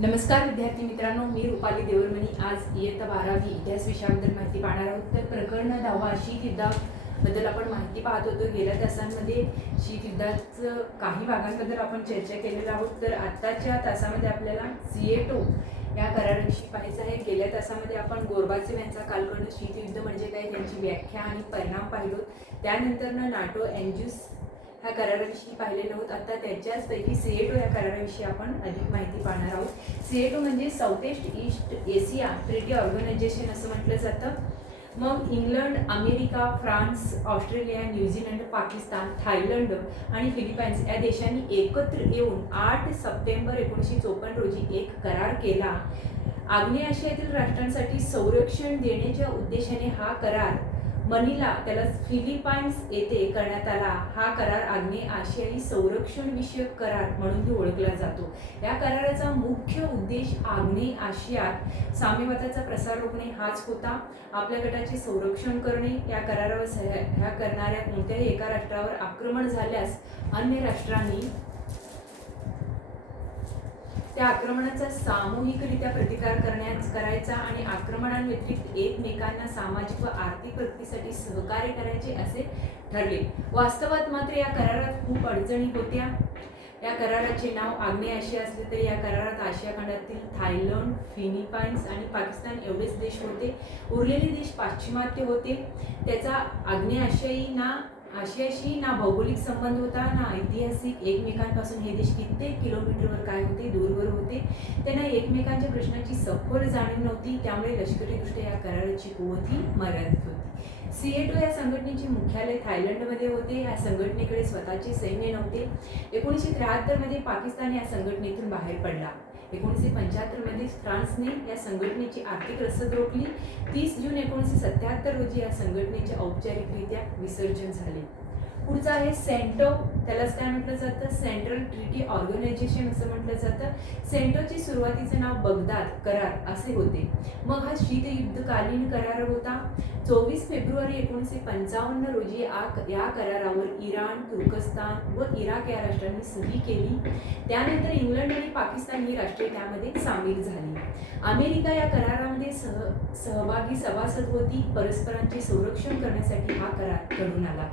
नमस्कार विद्यार्थी मित्रांनो, मी रुपाली देवरमणी आज इयत्ता 12वी इतिहास विषयाबद्दल माहिती पाहणार आहोत। तर प्रकरण 10 शीत युद्धाबद्दल आपण माहिती पाहत होतो। गेल्या तासांमध्ये शीत युद्धाचं काही भागांबद्दल आपण चर्चा केलेली आहोत। तर आत्ताच्या तासामध्ये आपल्याला सिएटो या कराराविषयी पाहायचं आहे। गेल्या तासामध्ये आपण गोर्बाचेव यांचा कालखंड, शीत युद्ध म्हणजे काय, त्यांची व्याख्या आणि परिणाम पाहिलो। त्यानंतरनं नाटो एन्जुस ह्या कराराविषयी पाहिलेलं आहोत। आता त्याच्याचपैकी सिएटो या कराराविषयी आपण अधिक माहिती पाहणार आहोत। सिएटो म्हणजे South East Asia Treaty Organization असं म्हटलं जातं। मग England, America, France, Australia, New Zealand, Pakistan, Thailand आणि फिलिपाईन्स या देशांनी एकत्र येऊन 8 सप्टेंबर 1954 रोजी एक करार केला। आग्नेय आशियातील राष्ट्रांसाठी संरक्षण देण्याच्या उद्देशाने हा करार मनिला, त्याला फिलिपाईन्स येथे करण्यात आला। हा करार आग्नेय आशियाई संरक्षण विषयक करार म्हणूनही ओळखला जातो। या कराराचा मुख्य उद्देश आग्नेय आशियात साम्यवादाचा प्रसार रोखणे हाच होता। आपल्या गटाचे संरक्षण करणे। या करारावर सह्या करणाऱ्या कोणत्याही एका राष्ट्रावर आक्रमण झाल्यास अन्य राष्ट्रांनी त्या आक्रमणाचा सामूहिकरित्या प्रतिकार करायचा आणि आक्रमणांव्यतिरिक्त एकमेकांना सामाजिक व आर्थिक प्रगतीसाठी सहकार्य करायचे असे ठरले। वास्तवात मात्र या करारात खूप अडचणी होत्या। या कराराचे नाव आग्नेय आशिया असले तरी या करारात आशिया खंडातील थायलंड, फिलिपाईन्स आणि पाकिस्तान एवढेच देश होते। उरलेले देश पाश्चिमात्य होते। त्याचा आग्नेय आशियाशी ना भौगोलिक संबंध होता ना ऐतिहासिक। एकमेकांपासून हे देश कित्येक किलोमीटरवर काय होते, दूरवर होते। त्यांना एकमेकांच्या प्रश्नाची सखोल जाणीव नव्हती। त्यामुळे लष्करीदृष्ट्या या कराराची कुवतही मर्यादित होती। सिएटो या संघटनेचे मुख्यालय थायलंडमध्ये होते। या संघटनेकडे स्वतःचे सैन्य नव्हते। 1973 मध्ये पाकिस्तान या संघटनेतून बाहेर पडला। 1975 मध्ये फ्रान्सने या संघटनेची आर्थिक रसद रोखली। 30 जून 1977 रोजी या संघटनेचे औपचारिकरित्या विसर्जन झाले। पुढचा आहे सेंटो, त्यालाच काय म्हटलं जातं, सेंट्रल ट्रीटी ऑर्गनायझेशन असं म्हटलं जातं। सेंटोचे सुरुवातीचे नाव बगदाद करार असे होते। मग हा शीतयुद्धकालीन करार होता। 24 फेब्रुवारी 1955 रोजी या करारावर इराण, तुर्कस्तान व इराक या राष्ट्रांनी सही केली। त्यानंतर इंग्लंड आणि पाकिस्तान ही राष्ट्रे त्यामध्ये सामील झाली। अमेरिका या करारामध्ये सहभागी सभासद होती। परस्परांचे संरक्षण करण्यासाठी हा करार घडून आला।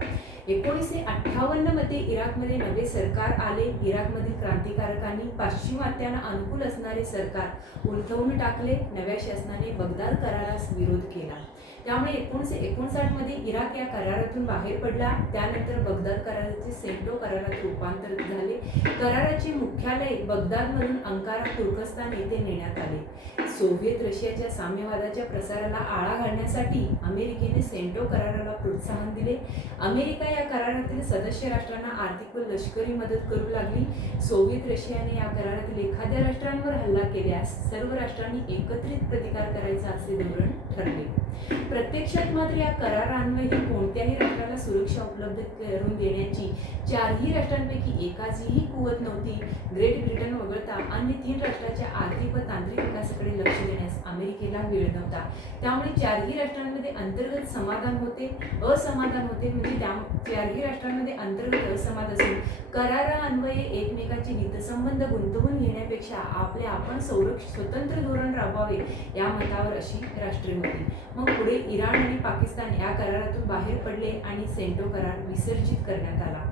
1958 मध्ये इराकमध्ये नवे सरकार आले। इराकमधील क्रांतिकारकांनी पाश्चिमात्यांना अनुकूल असणारे सरकार उलथवून टाकले। नव्या शासनाने बगदाद करारास विरोध केला। त्यामुळे 1959 मध्ये इराक या करारातून बाहेर पडला। त्यानंतर बगदाद कराराचे सेंटो करारात रूपांतर झाले। कराराचे मुख्यालय बगदादमधून अंकारा, तुर्कस्तान येथे नेण्यात आले। सोव्हिएत रशियाच्या साम्यवादाच्या प्रसाराला आळा घालण्यासाठी अमेरिकेने सेंटो कराराला प्रोत्साहन दिले। अमेरिका या करारातील सदस्य राष्ट्रांना आर्थिक व लष्करी मदत करू लागली। सोव्हिएत रशियाने या करारातील एखाद्या राष्ट्रांवर हल्ला केल्यास सर्व राष्ट्रांनी एकत्रित प्रतिकार करायचा असे धोरण ठरले। प्रत्यक्षात मात्र या करारान्वये कोणत्याही राष्ट्राला सुरक्षा उपलब्ध करून देण्याची चारही राष्ट्रांपैकी एकाचीही कुवत नव्हती। ग्रेट ब्रिटन वगळता अन्य 3 राष्ट्रांच्या आर्थिक व तांत्रिक विकासाकडे लक्ष देण्यास अमेरिकेला वेळ नव्हता। त्यामुळे चारही राष्ट्रांमध्ये अंतर्गत समाधान होते, असमाधान होते। म्हणजे त्या चारही राष्ट्रांमध्ये अंतर्गत असमाधान असून करारान्वये एकमेकांचे हितसंबंध गुंतवून घेण्यापेक्षा आपले आपण स्वतंत्र धोरण राबवावे या मतावर अशी राष्ट्रे होती। मग पुढे इराण आणि पाकिस्तान या करारातून बाहेर पडले आणि सेंटो करार विसर्जित करण्यात आला।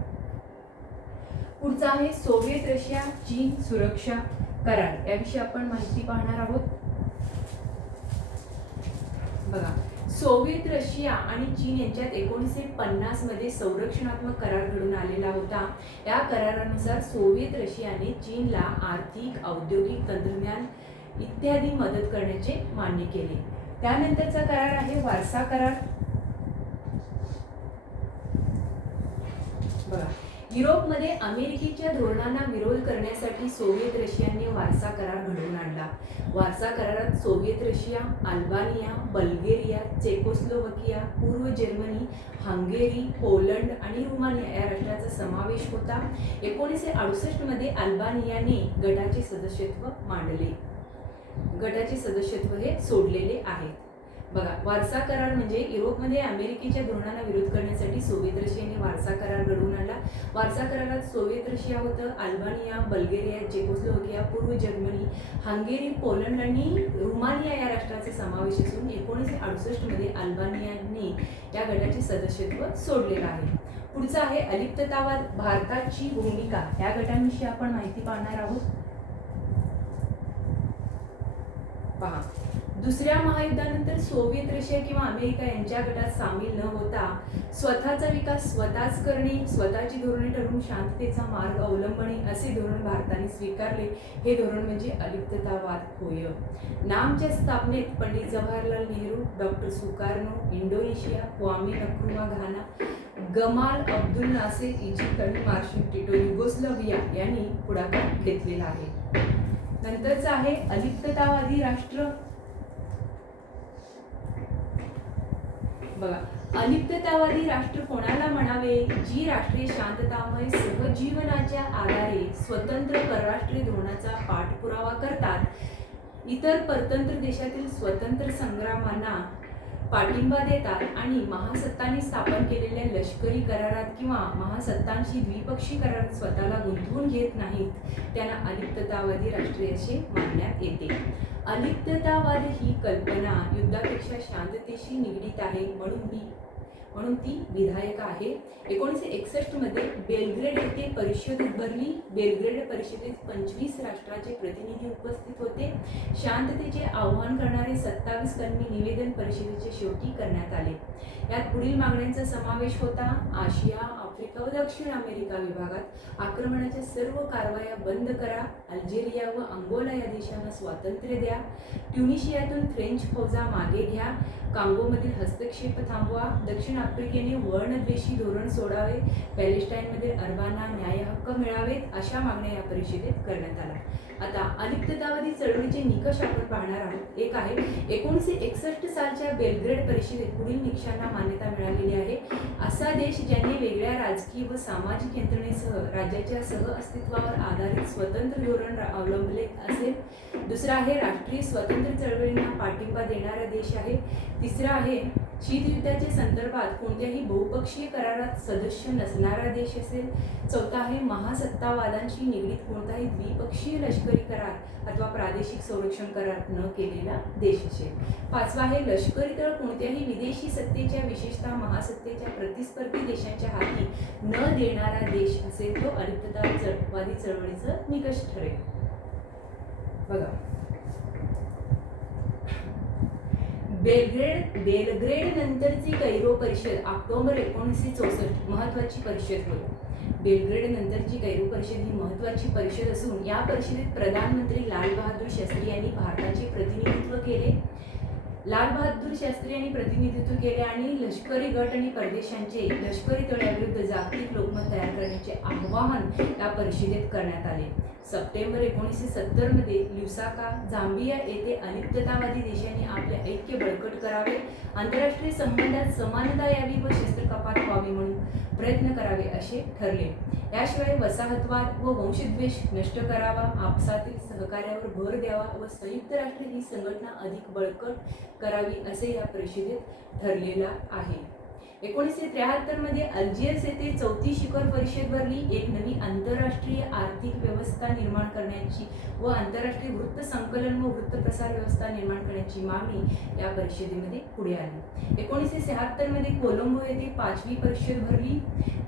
पुढचा आहे सोव्हिएत रशिया चीन सुरक्षा करार, याविषयी आपण माहिती पाहणार आहोत। बघा, सोव्हिएत रशिया आणि चीन यांच्यात 1950 मध्ये संरक्षणात्मक करार घडून आलेला होता। या करारानुसार सोव्हिएत रशियाने चीनला आर्थिक, औद्योगिक, तंत्रज्ञान इत्यादी मदत करण्याचे मान्य केले। त्यानंतरचा करार आहे वारसा करार। बघा, युरोपमध्ये अमेरिकेच्या धोरणांना विरोध करण्यासाठी सोव्हिएत रशियाने वारसा करार घडवून आणला। वारसा करारात Soviet Russia, Albania, Bulgaria, Czechoslovakia, पूर्व जर्मनी, हंगेरी, पोलंड आणि रुमानिया या राष्ट्रांचा समावेश होता। 1968 मध्ये अल्बानियाने गटाचे सदस्यत्व मांडले। गटाचे सदस्यत्व हे सोडलेले आहे। बघा, वारसा करार म्हणजे युरोपमध्ये अमेरिकेच्या धोरणांना विरोध करण्यासाठी सोव्हिएत रशियाने वारसा करार घडवून आणला। वारसा करारात सोव्हिएत रशिया होतं, अल्बानिया, बल्गेरिया, चेकोस्लोवाकिया, पूर्व जर्मनी, हंगेरी, पोलंड आणि रुमानिया या राष्ट्रांचा समावेश असून 1968 मध्ये अल्बानियाने या गटाचे सदस्यत्व सोडलेलं आहे. पुढचं आहे अलिप्ततावाद, भारताची भूमिका. या गटांविषयी आपण माहिती पाहणार आहोत. पहा, दुसऱ्या महायुद्धानंतर सोव्हिएत रशिया किंवा अमेरिका यांच्या गटात सामील न होता स्वतःचा विकास स्वतःच करणे, स्वतःची धोरणे ठरवून शांततेचा मार्ग अवलंबणे असे धोरण भारताने स्वीकारले. हे धोरण म्हणजे अलिप्ततावाद होय. नामच्या स्थापनेत Pandit Jawaharlal Nehru, doctor Sukarno, Indonesia, Kwame Nkrumah Ghana, Gamal Abdul Nasser Egypt आणि मार्शल टिटो युगोस्लाव्हिया यांनी पुढाकार घेतलेला आहे. नंतरचं आहे अलिप्ततावादी राष्ट्र. बघा, अलिप्ततावादी राष्ट्र कोणाला म्हणावे? जी राष्ट्रीय शांततामय सहजीवनाच्या आधारे स्वतंत्र परराष्ट्रीय धोरणाचा पाठपुरावा करतात, इतर परतंत्र देशातील स्वतंत्र संग्रामांना पाठिंबा देतात आणि महासत्तांनी स्थापन केलेल्या लष्करी करारात किंवा महासत्तांशी द्विपक्षीय करारात स्वतःला गुंतवून घेत नाहीत, त्यांना अलिप्ततावादी राष्ट्रे असे मानण्यात येते. अलिप्ततावाद ही कल्पना युद्धापेक्षा शांततेशी निगडीत आहे, म्हणून ती विधायक आहे. 1961 मध्ये बेलग्रेड येथे परिषद उभारली. बेलग्रेड परिषदेत 25 राष्ट्राचे प्रतिनिधी उपस्थित होते. शांततेचे आवाहन करणारे 27 कलमी निवेदन परिषदेच्या शेवटी करण्यात आले. यात पुढील मागण्यांचा समावेश होता: आशिया, आफ्रिका व दक्षिण अमेरिका विभागात आक्रमणाच्या सर्व कारवाया बंद करा, अल्जेरिया व अंगोला या देशांना स्वातंत्र्य द्या, ट्युनिशियातून फ्रेंच फौजा मागे घ्या, कांगोमधील हस्तक्षेप थांबवा, दक्षिण आफ्रिकेने वर्णद्वेषी धोरण सोडावे, पॅलेस्टाईनमध्ये अरबांना न्याय हक्क मिळावेत, अशा मागण्या या परिषदेत करण्यात आल्या. आता अलिप्ततावादी चळवळीचे निकष आपण पाहणार आहोत. एक आहे 1961 सालच्या बेलग्रेड परिषदेत पुढील निकषांना मान्यता मिळालेली आहे: असा देश ज्याने वेगळ्या राजकीय व सामाजिक यंत्रणेसह राज्याच्या सह अस्तित्वावर आधारित स्वतंत्र धोरण अवलंबले असेल. दुसरा आहे राष्ट्रीय स्वातंत्र्य चळवळींना पाठिंबा देणारा देश आहे. तिसरा आहे शीतयुद्धाच्या संदर्भात कोणत्याही बहुपक्षीय करारात सदस्य नसणारा देश असेल. चौथा आहे महासत्तावादांशी निगडीत कोणताही द्विपक्षीय लष्करी करार अथवा प्रादेशिक संरक्षण करार न केलेला देश असेल. पाचवा आहे लष्करी तळ कोणत्याही विदेशी सत्तेच्या, विशेषतः महासत्तेच्या प्रतिस्पर्धी देशांच्या हाती न देणारा देश असेल. तो अलिप्ततावादी चळवळीचा निकष ठरेल. बघा, बेलग्रेड नंतरची कैरो परिषद ऑक्टोबर 1964 महत्वाची परिषद होती. बेलग्रेड नंतरची कैरो परिषद ही महत्वाची परिषद असून या परिषदेत प्रधानमंत्री लाल बहादूर शास्त्री यांनी भारताचे प्रतिनिधित्व केले. लाल बहादूर शास्त्री यांनी प्रतिनिधित्व केले आणि लष्करी गट आणि परदेशांचे लष्करी तळाविरुद्ध जागतिक लोकमत तयार करण्याचे आवाहन या परिषदेत करण्यात आले. सप्टेंबर 1970 मध्ये ल्युसाका, झांबिया येथे अलिप्ततावादी देशांनी आपले ऐक्य बळकट करावे, आंतरराष्ट्रीय संबंधात समानता यावी व शस्त्रकपात व्हावी म्हणून प्रयत्न करावे असे ठरले. याशिवाय वसाहतवाद व वंशद्वेष नष्ट करावा, आपसातील सहकार्यावर भर द्यावा व संयुक्त राष्ट्र ही संघटना अधिक बळकट करावी असे या परिषदेत ठरलेला आहे. 1973 मध्ये अल्जियर्स येथे 4थी शिखर परिषद भरली. एक नवी आंतरराष्ट्रीय आर्थिक व्यवस्था निर्माण करण्याची व आंतरराष्ट्रीय वृत्त संकलन व वृत्तप्रसार व्यवस्था निर्माण करण्याची मागणी या परिषदेमध्ये पुढे आली. 1976 मध्ये कोलंबो येथे 5वी परिषद भरली.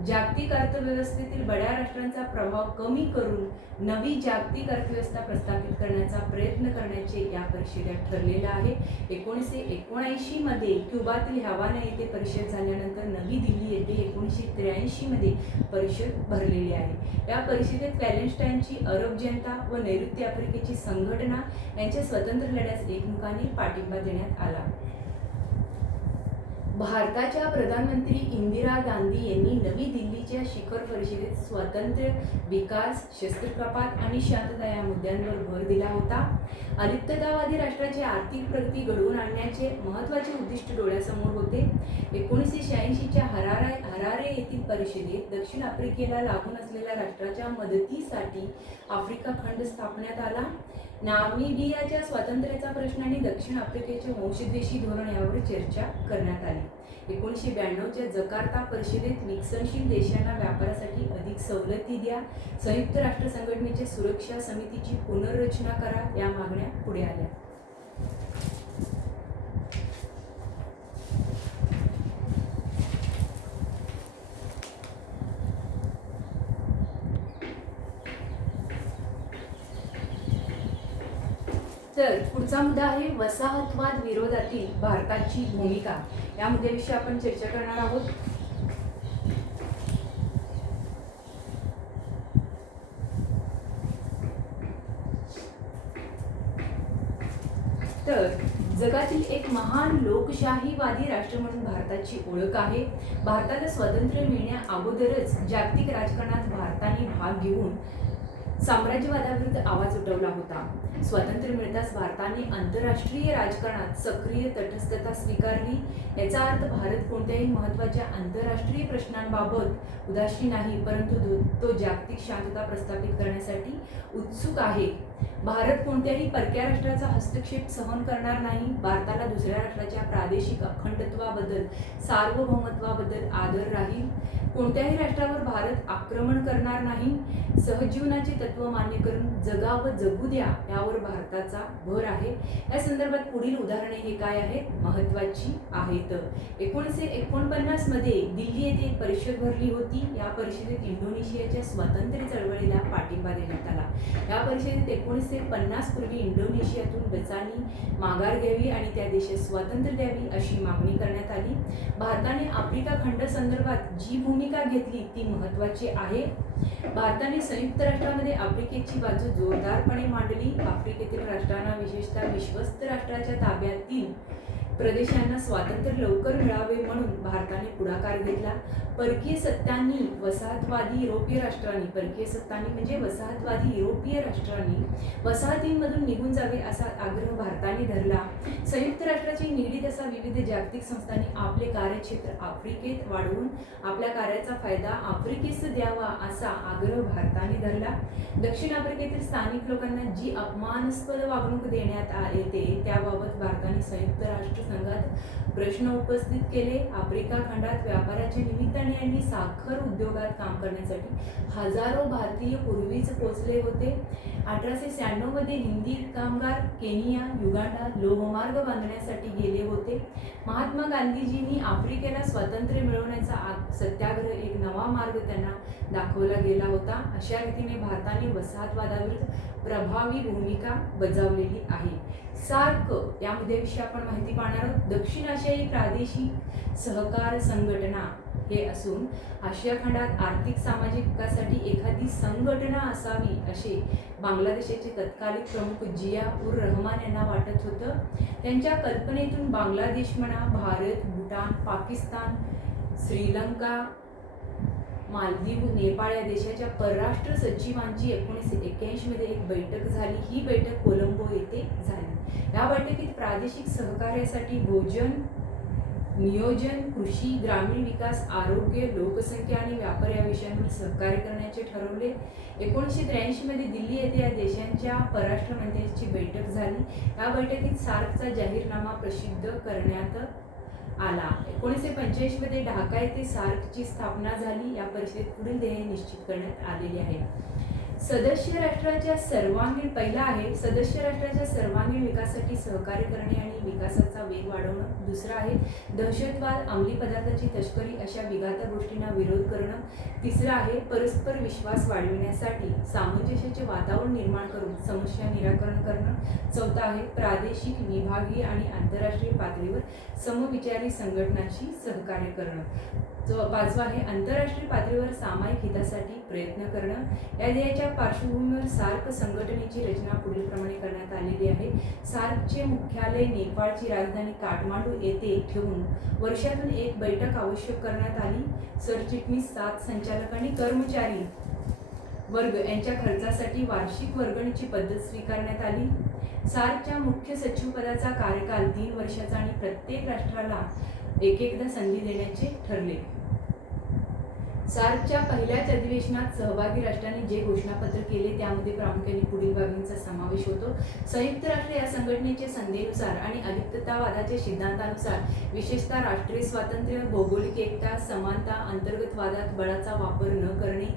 जागतिक अर्थव्यवस्थेतील बड्या राष्ट्रांचा प्रभाव कमी करून नवी जागतिक अर्थव्यवस्था प्रस्थापित करण्याचा प्रयत्न करण्याचे या परिषदेत ठरलेलं आहे. 1979 मध्ये क्युबातील हवाना येथे परिषद झाल्यानंतर नवी दिल्ली येथे 1983 मध्ये परिषद भरलेली आहे. या परिषदेत पॅलेस्टाईनची अरब जनता व नैऋत्य आफ्रिकेची संघटना यांच्या स्वतंत्र लढ्यास एकमुखाने पाठिंबा देण्यात आला. भारताच्या प्रधानमंत्री इंदिरा गांधी यांनी नवी दिल्लीच्या शिखर परिषदेत स्वातंत्र्य, विकास, शस्त्रकपात आणि शांतता या मुद्द्यांवर भर दिला होता. अलिप्ततावादी राष्ट्राची आर्थिक प्रगती घडवून आणण्याचे महत्त्वाचे उद्दिष्ट डोळ्यासमोर होते. 1986च्या हरारे येथील परिषदेत दक्षिण आफ्रिकेला लागून असलेल्या राष्ट्राच्या मदतीसाठी आफ्रिका खंड स्थापण्यात आला. नामिबियाच्या स्वातंत्र्याचा प्रश्न आणि दक्षिण आफ्रिकेचे वंशद्वेषी धोरण यावर चर्चा करण्यात आली. 1992च्या जकार्ता परिषदेत विकसनशील देशांना व्यापारासाठी सवलती द्या, संयुक्त राष्ट्र संघटनेच्या सुरक्षा समितीची पुनर्रचना करा, या मागण्या पुढे आल्या. तर पुढचा मुद्दा आहे वसाहतवाद विरोधातील भारताची भूमिका. या मुद्द्याविषयी आपण चर्चा करणार आहोत. तर जगातील एक महान लोकशाहीवादी राष्ट्र म्हणून भारताची ओळख आहे. भारताला स्वातंत्र्य मिळण्या अगोदरच जागतिक राजकारणात भारताने भाग घेऊन साम्राज्यवादाविरुद्ध आवाज उठवला होता. स्वातंत्र्य मिळताच भारताने आंतरराष्ट्रीय राजकारणात सक्रिय तटस्थता स्वीकारली. याचा अर्थ भारत कोणत्याही महत्त्वाच्या आंतरराष्ट्रीय प्रश्नांबाबत उदासीन नाही, परंतु तो जागतिक शांतता प्रस्थापित करण्यासाठी उत्सुक आहे. भारत कोणत्याही परक्या राष्ट्राचा हस्तक्षेप सहन करणार नाही. भारताला दुसऱ्या राष्ट्राच्या प्रादेशिक अखंडत्वाबद्दल, सार्वभौमत्वाबद्दल आदर राहील. कोणत्याही राष्ट्रावर भारत आक्रमण करणार नाही. सहजीवनाचे तत्व मान्य करून जगा व जगू द्या, यावर भारताचा भर आहे. या संदर्भात पुढील उदाहरणे हे काय आहेत, महत्त्वाची आहेत. 1949 मध्ये दिल्ली येथे एक परिषद भरली होती. या परिषदेत इंडोनेशियाच्या स्वातंत्र्य चळवळीला पाठिंबा देण्यात आला. या परिषदेत 1950 पूर्वी इंडोनेशियातून डचांनी माघार घ्यावी आणि त्या देशात स्वातंत्र्य द्यावी अशी मागणी करण्यात आली. भारताने आफ्रिका खंड संदर्भात जी भूमिका घेतली ती महत्त्वाची आहे. भारताने संयुक्त राष्ट्रामध्ये आफ्रिकेची बाजू जोरदारपणे मांडली. आफ्रिकेतील राष्ट्रांना, विशेषतः विश्वस्त राष्ट्राच्या ताब्यातील प्रदेशांना स्वातंत्र्य लवकर मिळावे म्हणून भारताने पुढाकार घेतला. परकीय सत्तांनी वसाहतवादी युरोपीय राष्ट्रांनी वसाहतींमधून निघून जावे असा आग्रह भारताने धरला. संयुक्त राष्ट्राची निगडीत असा विविध जागतिक संस्थांनी आपले कार्यक्षेत्र आफ्रिकेत वाढवून आपल्या कार्याचा फायदा आफ्रिकेस द्यावा असा आग्रह भारताने धरला. दक्षिण आफ्रिकेतील स्थानिक लोकांना जी अपमानास्पद वागणूक देण्यात येते त्याबाबत भारताने संयुक्त राष्ट्र संघात प्रश्न उपस्थित केले. आफ्रिका खंडात व्यापाराच्या निमित्ताने आणि साखर उद्योगात काम करण्यासाठी हजारो भारतीय पूर्वीच पोहोचले होते. 1896 मध्ये हिंदी कामगार केनिया, युगांडा लोहमार्ग बांधण्यासाठी गेले होते. महात्मा गांधीजींनी आफ्रिकेला स्वातंत्र्य मिळवण्याचा सत्याग्रह एक नवा मार्ग त्यांना दाखवला गेला होता. अशा रीतीने भारताने वसाहतवादाविरुद्ध प्रभावी भूमिका बजावलेली आहे. सार्क या मुद्द्याविषयी आपण माहिती पाहणार आहोत. दक्षिण आशियाई प्रादेशिक सहकार संघटना हे असून आशिया खंडात आर्थिक सामाजिक विकासासाठी एखादी संघटना असावी असे बांगलादेशाचे तत्कालीन प्रमुख जिया उर रहमान यांना वाटत होतं. त्यांच्या कल्पनेतून बांगलादेश म्हणा, भारत, भूटान, पाकिस्तान, श्रीलंका, मालदीव, नेपाळ या देशाच्या परराष्ट्र सचिवांची 1981 मध्ये एक बैठक झाली. ही बैठक कोलंबो येथे झाली. या बैठकीत प्रादेशिक सहकार्यासाठी भोजन, नियोजन, कृषी, ग्रामीण विकास, आरोग्य, लोकसंख्या आणि व्यापार या विषयांवर सहकार्य करण्याचे ठरवले. 1983 मध्ये दिल्ली येथे या देशांच्या परराष्ट्र मंत्र्यांची बैठक झाली. या बैठकीत सार्कचा जाहीरनामा प्रसिद्ध करण्यात आला. 1985 मध्ये ढाका येथे सार्कची स्थापना झाली. या परिषदेत पुढील ध्येय निश्चित करण्यात आलेले आहे. सदस्य राष्ट्राच्या सर्वांगीण विकासासाठी सहकार्य करणे आणि विकासाचा वेग वाढवणं. दुसरं आहे दहशतवाद, अंमली पदार्थाची तस्करी अशा विघातक गोष्टींना विरोध करणं. तिसरं आहे परस्पर विश्वास वाढविण्यासाठी सामंजस्याचे वातावरण निर्माण करून समस्या निराकरण करणं. चौथं आहे प्रादेशिक, विभागीय आणि आंतरराष्ट्रीय पातळीवर समविचारी संघटनांशी सहकार्य करणं. पाचवा आहे आंतरराष्ट्रीय पातळीवर सामायिक हितासाठी प्रयत्न करणं. या ध्येयाच्या पार्श्वभूमीवर सार्क संघटनेची रचना पुढील प्रमाणे करण्यात आलेली आहे. सार्कचे मुख्यालय नेपाळची राजधानी काठमांडू येथे ठेवून वर्षातून एक बैठक आवश्यक करण्यात आली. सरचिटणीस, 7 संचालक आणि कर्मचारी वर्ग यांच्या खर्चासाठी वार्षिक वर्गणीची पद्धत स्वीकारण्यात आली. सार्कच्या मुख्य सचिव पदाचा कार्यकाल 3 वर्षाचा आणि प्रत्येक राष्ट्राला एकदा संधी देण्याचे ठरले. सार्कच्या पहिल्याच अधिवेशनात सहभागी राष्ट्रांनी जे घोषणापत्र केले त्यामध्ये प्रामुख्याने पुढील बाबींचा समावेश होतो. संयुक्त राष्ट्र या संघटनेच्या संधीनुसार आणि अलिप्ततावादाच्या सिद्धांतानुसार विशेषतः राष्ट्रीय स्वातंत्र्य, भौगोलिक एकता, समानता, अंतर्गत वादात बळाचा वापर न करणे,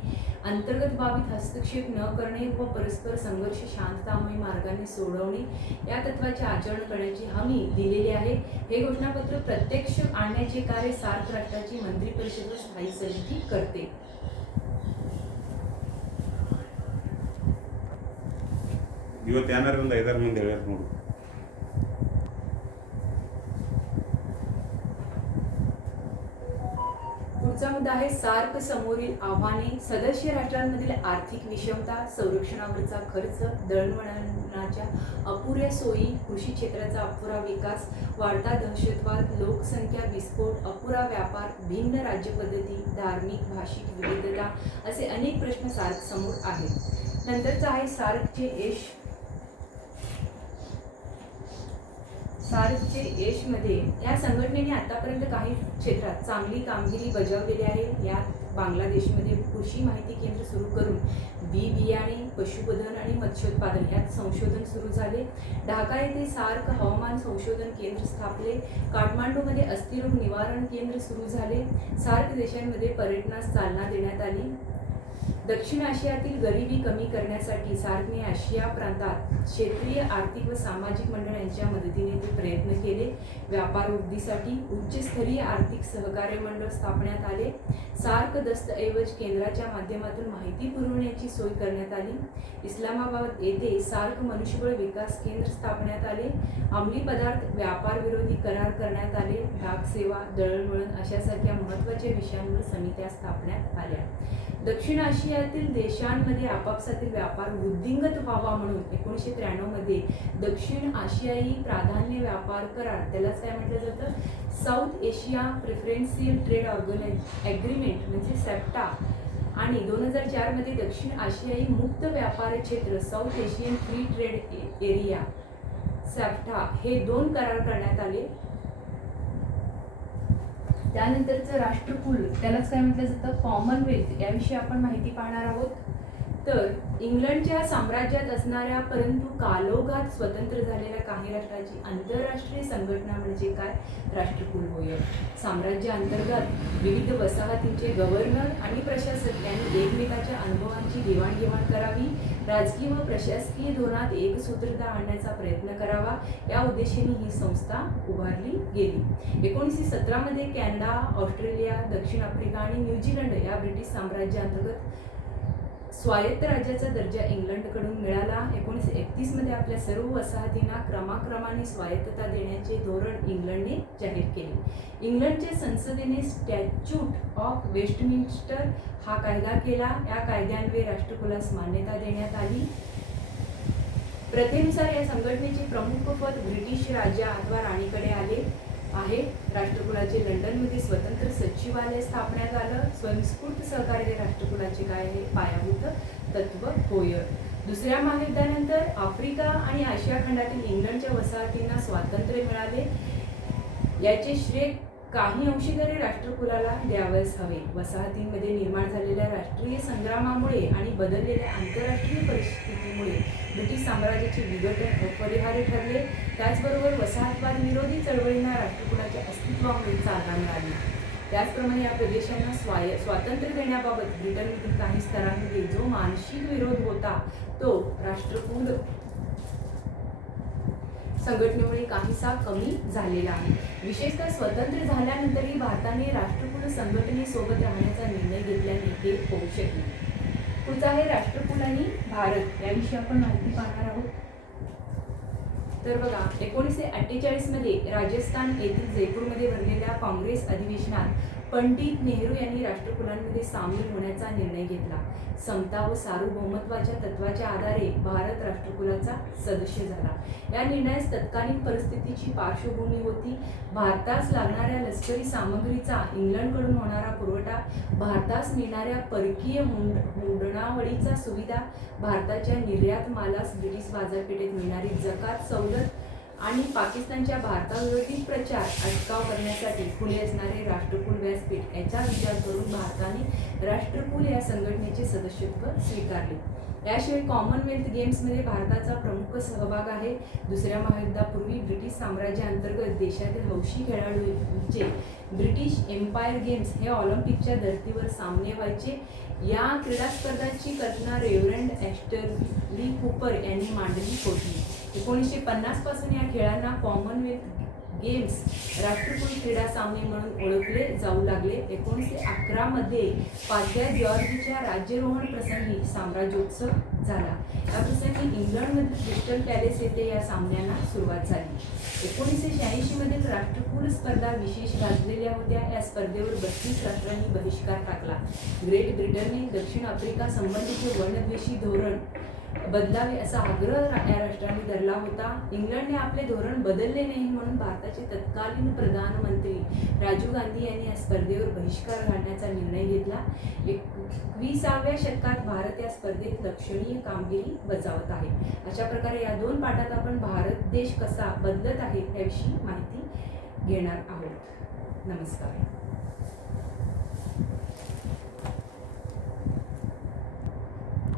अंतर्गत बाबीत हस्तक्षेप न करणे व परस्पर संघर्ष शांततामय मार्गाने सोडवणे या तत्वाचे आचरण करण्याची हमी दिलेली आहे. हे घोषणापत्र प्रत्यक्ष आणण्याचे कार्य सार्क राष्ट्राची मंत्री परिषद व स्थायी समिती करते. ಇವತ್ತು ಏನಾರು ಒಂದು 5-6 ಮಂದಿ ಹೇಳ್ಯಾರ ನೋಡು. पुढचा मुद्दा आहे सार्क समोरील आव्हाने. सदस्य राष्ट्रांमधील आर्थिक विषमता, संरक्षणावरचा खर्च, दळणवळणाच्या अपुऱ्या सोयी, कृषी क्षेत्राचा अपुरा विकास, वाढता दहशतवाद, लोकसंख्या विस्फोट, अपुरा व्यापार, भिन्न राज्यपद्धती, धार्मिक भाषिक विविधता असे अनेक प्रश्न सार्क समोर आहेत. नंतरचा आहे सार्कचे यशमध्ये या संघटनेने आतापर्यंत काही क्षेत्रात चांगली कामगिरी बजावलेली आहे. यात बांगलादेशमध्ये कृषी माहिती केंद्र सुरू करून बियाणे, पशुधन आणि मत्स्योत्पादन यात संशोधन सुरू झाले. ढाका येथे सार्क हवामान संशोधन केंद्र स्थापले. काठमांडूमध्ये अस्थिरोग निवारण केंद्र सुरू झाले. सार्क देशांमध्ये पर्यटनास चालना देण्यात आली. दक्षिण आशियातील गरिबी कमी करण्यासाठी सार्कने आशिया प्रांतात क्षेत्रीय आर्थिक व सामाजिक मंडळांच्या मदतीने ते प्रयत्न केले. व्यापार वृद्धीसाठी उच्चस्तरीय आर्थिक सहकार्य मंडळ स्थापण्यात आले. सार्क दस्तऐवज केंद्राच्या माध्यमातून माहिती पुरवण्याची सोय करण्यात आली. इस्लामाबाद येथे सार्क मनुष्यबळ विकास केंद्र स्थापण्यात आले. अंमली पदार्थ व्यापार विरोधी करार करण्यात आले. डाक सेवा, दळणवळण अशासारख्या महत्त्वाच्या विषयांवर समित्या स्थापण्यात आल्या. दक्षिण आशियातील देशांमध्ये आपापसातील व्यापार वृद्धिंगत व्हावा म्हणून 1993 मध्ये दक्षिण आशियाई प्राधान्य व्यापार करार, त्यालाच काय म्हटलं जातं, south Asia preferential trade agreement म्हणजे सेफ्टा, आणि 2004 मध्ये दक्षिण आशियाई मुक्त व्यापार क्षेत्र South Asian free trade area SAFTA हे 2 करार करण्यात आले. त्यानंतरचं राष्ट्रकुल, त्यालाच काय म्हटलं जातं, कॉमनवेल्थ, याविषयी आपण माहिती पाहणार आहोत. तर इंग्लंडच्या साम्राज्यात असणाऱ्या परंतु कालोघात स्वतंत्र झालेल्या काही राष्ट्रांची आंतरराष्ट्रीय संघटना म्हणजे काय, राष्ट्रकुल होय. साम्राज्य अंतर्गत विविध वसाहतींचे गव्हर्नर आणि प्रशासक यांनी एकमेकाच्या अनुभवांची देवाणघेवाण करावी. राजकीय व प्रशासकीय धोरणात एकसूत्रता आणण्याचा प्रयत्न करावा या उद्देशाने ही संस्था उभारली गेली. 1917 मध्ये कॅनडा, ऑस्ट्रेलिया, दक्षिण आफ्रिका आणि न्यूझीलंड या ब्रिटिश साम्राज्याअंतर्गत स्वायत्त राज्याचा दर्जा इंग्लंडकडून मिळाला. 1931 मध्ये आपल्या सर्व वसाहतींना क्रमाक्रमाने स्वायत्तता देण्याचे धोरण इंग्लंडने जाहीर केले. इंग्लंडच्या संसदेने स्टॅच्यूट ऑफ वेस्टमिन्स्टर हा कायदा केला. या कायद्यान्वये राष्ट्रकुलास मान्यता देण्यात आली. प्रथेनुसार या संघटनेचे प्रमुख पद ब्रिटिश राजा अथवा राणीकडे आले आहे. राष्ट्रकुलाचे लंडनमध्ये स्वतंत्र सचिवालय स्थापण्यात आलं. स्वयंस्फूर्त सहकार्य राष्ट्रकुलाचे काय आहे, पायाभूत तत्व होय. दुसऱ्या महायुद्धानंतर आफ्रिका आणि आशिया खंडातील इंग्लंडच्या वसाहतींना स्वातंत्र्य मिळाले. याचे श्रेय काही अंशी तरी राष्ट्रकुलाला द्यावयास हवे. वसाहतींमध्ये निर्माण झालेल्या राष्ट्रीय संग्रामामुळे आणि बदललेल्या आंतरराष्ट्रीय परिस्थितीमुळे ब्रिटिश साम्राज्याचे विघटन अपरिहार्य ठरले. त्याचबरोबर वसाहतवाद विरोधी चळवळींना राष्ट्रकुलाच्या अस्तित्वामुळे चालना मिळाली. त्याचप्रमाणे या प्रदेशांना स्वातंत्र्य देण्याबाबत ब्रिटनमधील काही स्तरांमध्ये जो मानसिक विरोध होता तो राष्ट्रकुल संघटनेमुळे काहीसा कमी झालेला आहे. विशेषतः स्वतंत्र झाल्यानंतरही भारताने राष्ट्रकुल संघटनेसोबत राहण्याचा निर्णय घेतल्याने हे होऊ शकले. पुढचा आहे राष्ट्रकुल आणि भारत, याविषयी आपण माहिती पाहणार आहोत. तर बघा, 1948 मध्ये राजस्थान येथील जयपूरमध्ये भरलेल्या काँग्रेस अधिवेशनात पंडित नेहरू यांनी राष्ट्रकुलांमध्ये सामील होण्याचा निर्णय घेतला. समता व सार्वभौमत्वाच्या तत्वाच्या आधारे भारत राष्ट्रकुलाचा सदस्य झाला. या निर्णयास तत्कालीन परिस्थितीची पार्श्वभूमी होती. भारतास लागणाऱ्या लष्करी सामग्रीचा इंग्लंडकडून होणारा पुरवठा, भारतास मिळणाऱ्या परकीय मुंडणावळीचा सुविधा, भारताच्या निर्यात मालास ब्रिटिश बाजारपेठेत मिळणारी जकात सवलत आणि पाकिस्तानच्या भारताविरोधी प्रचार अटकाव करण्यासाठी खुले असणारे राष्ट्रकुल व्यासपीठ याचा विचार करून भारताने राष्ट्रकुल या संघटनेचे सदस्यत्व स्वीकारले. याशिवाय कॉमनवेल्थ गेम्समध्ये भारताचा प्रमुख सहभाग आहे. दुसऱ्या महायुद्धापूर्वी ब्रिटिश साम्राज्याअंतर्गत देशातील हौशी खेळाडूंचे ब्रिटिश एम्पायर गेम्स हे ऑलिम्पिकच्या धर्तीवर सामने व्हायचे. या क्रीडा स्पर्धांची कल्पना रेव्हरंड ॲस्टरली कूपर यांनी मांडली होती. 1950 पासून या खेळांना कॉमनवेल्थ गेम्स राष्ट्रकुल क्रीडा सामने म्हणून ओळखले जाऊ लागले. 1911 मध्ये 5व्या जॉर्जच्या राज्यारोहण प्रसंगी साम्राज्योत्सव झाला. या प्रसंगी इंग्लंडमधील क्रिस्टल पॅलेस येथे या सामन्यांना सुरुवात झाली. 1986 मधील राष्ट्रकुल स्पर्धा विशेष गाजलेल्या होत्या. या स्पर्धेवर 32 राष्ट्रांनी बहिष्कार टाकला. ग्रेट ब्रिटनने दक्षिण आफ्रिका संबंधीचे वर्णद्वेषी धोरण बदलावे असा आग्रह या राष्ट्रांनी धरला होता. इंग्लंडने आपले धोरण बदलले नाही म्हणून भारताचे तत्कालीन प्रधानमंत्री राजीव गांधी यांनी या स्पर्धेवर बहिष्कार घालण्याचा निर्णय घेतला. 21व्या शतकात भारत या स्पर्धेत लक्षणीय कामगिरी बजावत आहे. अशा प्रकारे या 2 पाठात आपण भारत देश कसा बदलत आहे याविषयी माहिती घेणार आहोत. नमस्कार.